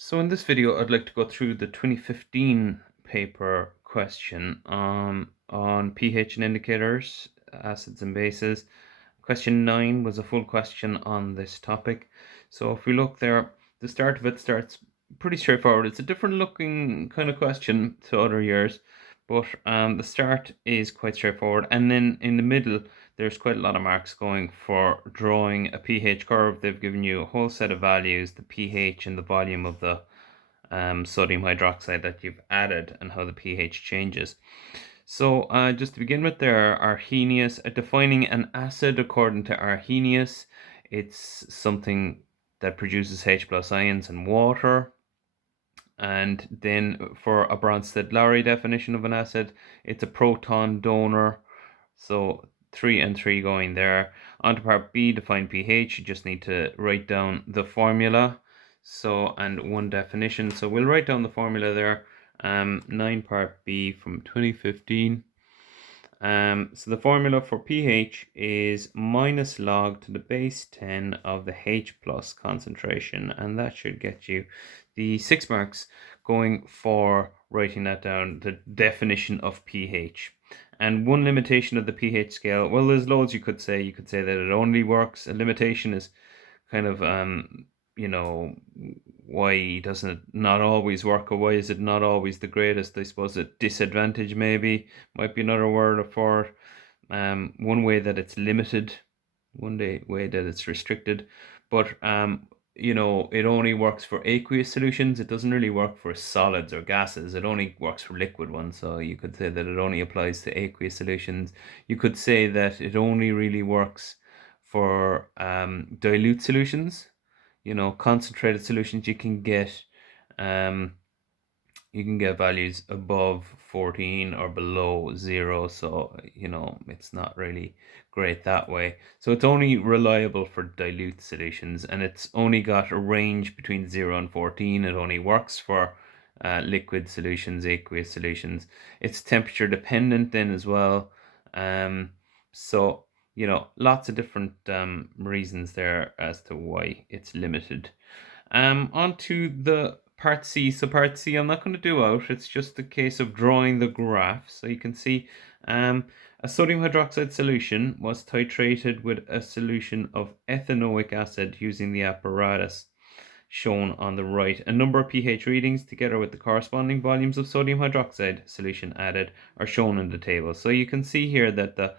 So in this video, I'd like to go through the 2015 paper question on pH and indicators, acids and bases. Question 9 was a full question on this topic. So if we look there, the start of it starts pretty straightforward. It's a different looking kind of question to other years, but the start is quite straightforward. And then in the middle, there's quite a lot of marks going for drawing a pH curve. They've given you a whole set of values, the pH and the volume of the sodium hydroxide that you've added and how the pH changes. So just to begin with there, Arrhenius, defining an acid according to Arrhenius, it's something that produces H plus ions and water. And then for a Bronsted-Lowry definition of an acid, it's a proton donor. So 3 and 3 going there. On to part B, define pH. You just need to write down the formula. So, and one definition. So we'll write down the formula there. 9 part B from 2015. So the formula for pH is minus log to the base 10 of the H plus concentration, and that should get you the 6 marks going for writing that down, the definition of pH. And one limitation of the pH scale, well, there's loads you could say. You could say that it only works. A limitation is kind of why doesn't it not always work, or why is it not always the greatest? I suppose a disadvantage maybe might be another word for it. One way that it's limited, way that it's restricted, but it only works for aqueous solutions. It doesn't really work for solids or gases. It only works for liquid ones. So you could say that it only applies to aqueous solutions. You could say that it only really works for dilute solutions. Concentrated solutions, you can get values above 14 or below 0. So it's not really great that way. So it's only reliable for dilute solutions, and it's only got a range between 0 and 14. It only works for liquid solutions, aqueous solutions. It's temperature dependent then as well. So lots of different reasons there as to why it's limited. On to the part C. So part C, I'm not going to do out. It's just a case of drawing the graph. So you can see a sodium hydroxide solution was titrated with a solution of ethanoic acid using the apparatus shown on the right. A number of pH readings together with the corresponding volumes of sodium hydroxide solution added are shown in the table. So you can see here that the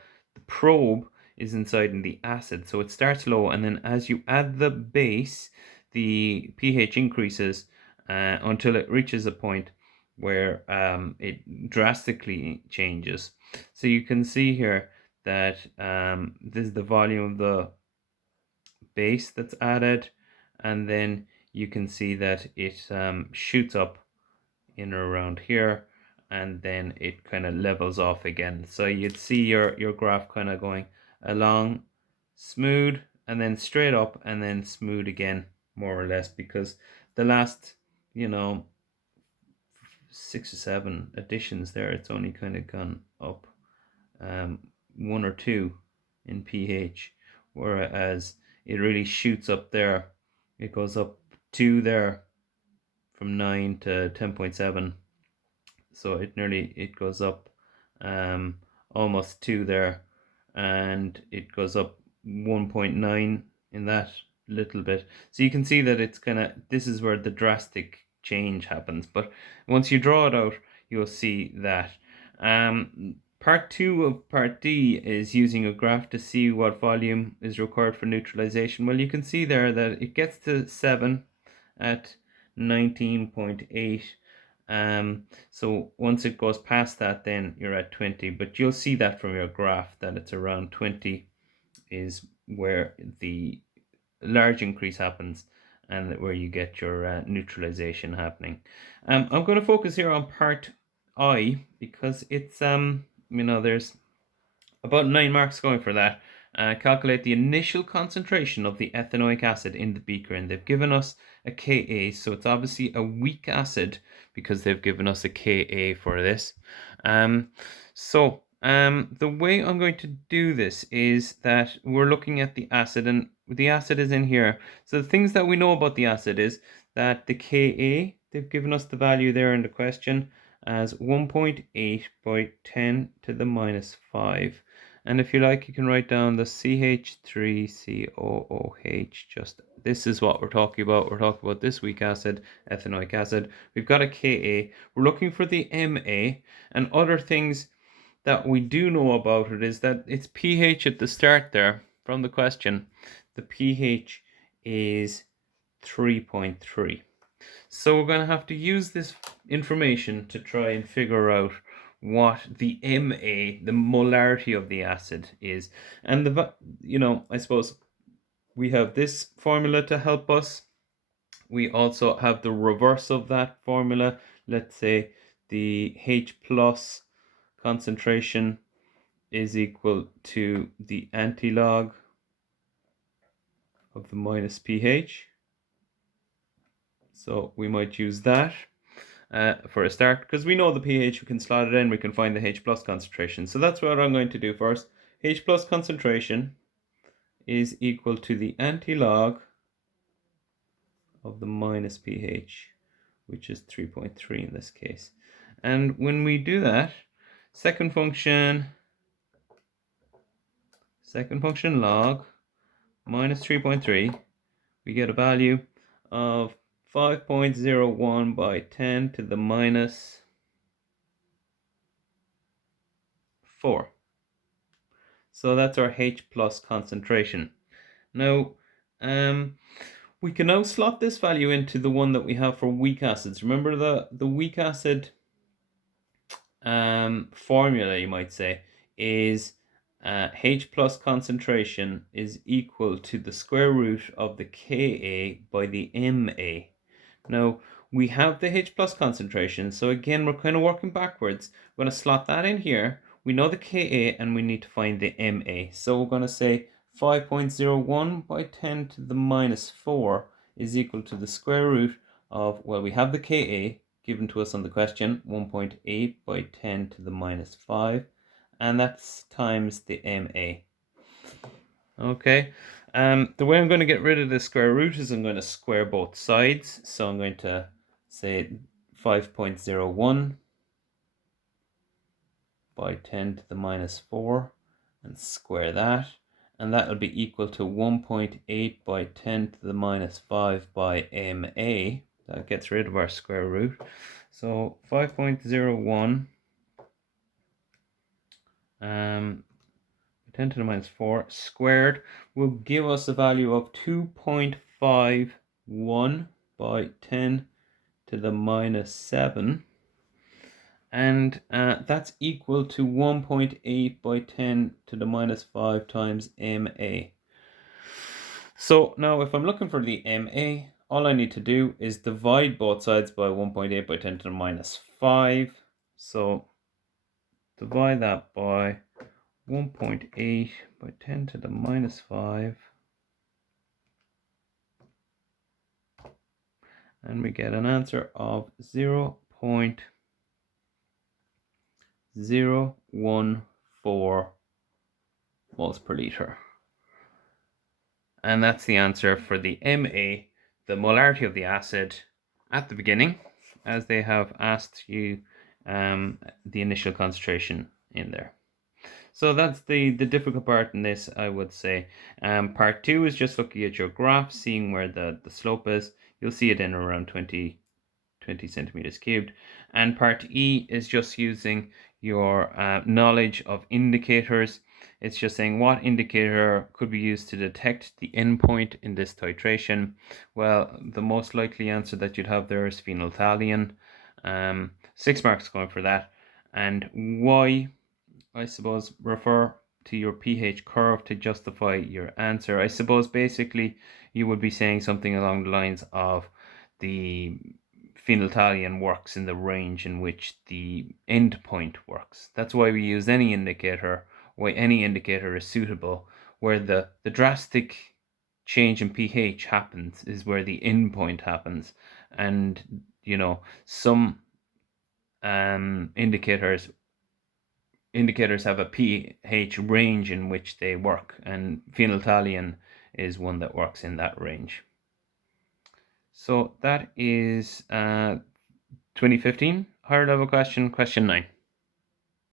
probe is inside in the acid. So it starts low, and then as you add the base, the pH increases until it reaches a point where it drastically changes. So you can see here that this is the volume of the base that's added, and then you can see that it shoots up in or around here, and then it kind of levels off again. So you'd see your graph kind of going along smooth and then straight up and then smooth again, more or less, because the last 6 or 7 additions there, it's only kind of gone up 1 or 2 in pH, whereas it really shoots up there. It goes up 2 there from 9 to 10.7. So it goes up almost 2 there, and it goes up 1.9 in that little bit. So you can see that it's this is where the drastic change happens. But once you draw it out, you'll see that. Part 2 of part D is using a graph to see what volume is required for neutralization. Well, you can see there that it gets to 7 at 19.8. So once it goes past that, then you're at 20. But you'll see that from your graph that it's around 20 is where the large increase happens, and where you get your neutralization happening. I'm going to focus here on part I, because it's there's about 9 marks going for that. Calculate the initial concentration of the ethanoic acid in the beaker, and they've given us a Ka, so it's obviously a weak acid because they've given us a Ka for this. So the way I'm going to do this is that we're looking at the acid, and the acid is in here. So the things that we know about the acid is that the Ka, they've given us the value there in the question as 1.8 by 10 to the minus 5. And if you like, you can write down the CH3COOH. Just this is what we're talking about. We're talking about this weak acid, ethanoic acid. We've got a Ka. We're looking for the Ma, and other things that we do know about it is that its pH at the start there from the question, the pH is 3.3. So we're going to have to use this information to try and figure out what the Ma, the molarity of the acid is. And I suppose we have this formula to help us. We also have the reverse of that formula. Let's say the H plus concentration is equal to the antilog of the minus pH. So we might use that for a start, because we know the pH, we can slot it in, we can find the H plus concentration. So that's what I'm going to do first. H plus concentration is equal to the antilog of the minus pH, which is 3.3 in this case. And when we do that, second function log minus 3.3, we get a value of 5.01 by 10 to the minus 4. So that's our H plus concentration. Now, we can now slot this value into the one that we have for weak acids. Remember the weak acid formula, you might say, is H plus concentration is equal to the square root of the Ka by the Ma. Now, we have the H plus concentration, so again, we're kind of working backwards. We're going to slot that in here. We know the Ka, and we need to find the Ma. So we're going to say 5.01 by 10 to the minus 4 is equal to the square root of, well, we have the Ka given to us on the question, 1.8 by 10 to the minus 5, and that's times the Ma. Okay, the way I'm going to get rid of the square root is I'm going to square both sides. So I'm going to say 5.01 by 10 to the minus 4 and square that. And that will be equal to 1.8 by 10 to the minus 5 by Ma. That gets rid of our square root. So 5.01 10 to the minus 4 squared will give us a value of 2.51 by 10 to the minus 7. And that's equal to 1.8 by 10 to the minus 5 times Ma. So now if I'm looking for the Ma, all I need to do is divide both sides by 1.8 by 10 to the minus 5. So divide that by 1.8 by 10 to the minus 5. And we get an answer of 0.014 moles per liter. And that's the answer for the Ma, the molarity of the acid at the beginning, as they have asked you the initial concentration in there. So that's the difficult part in this, I would say. Part 2 is just looking at your graph, seeing where the slope is. You'll see it in around 20 centimeters cubed. And part E is just using your knowledge of indicators. It's just saying what indicator could be used to detect the endpoint in this titration. Well, the most likely answer that you'd have there is phenolphthalein. 6 marks going for that. And Y, I suppose, refer to your pH curve to justify your answer. I suppose basically you would be saying something along the lines of the phenolphthalein works in the range in which the endpoint works. That's why we use any indicator, why any indicator is suitable. Where the drastic change in pH happens is where the endpoint happens. And, some indicators have a pH range in which they work, and phenolphthalein is one that works in that range. So that is 2015 higher level question, question 9.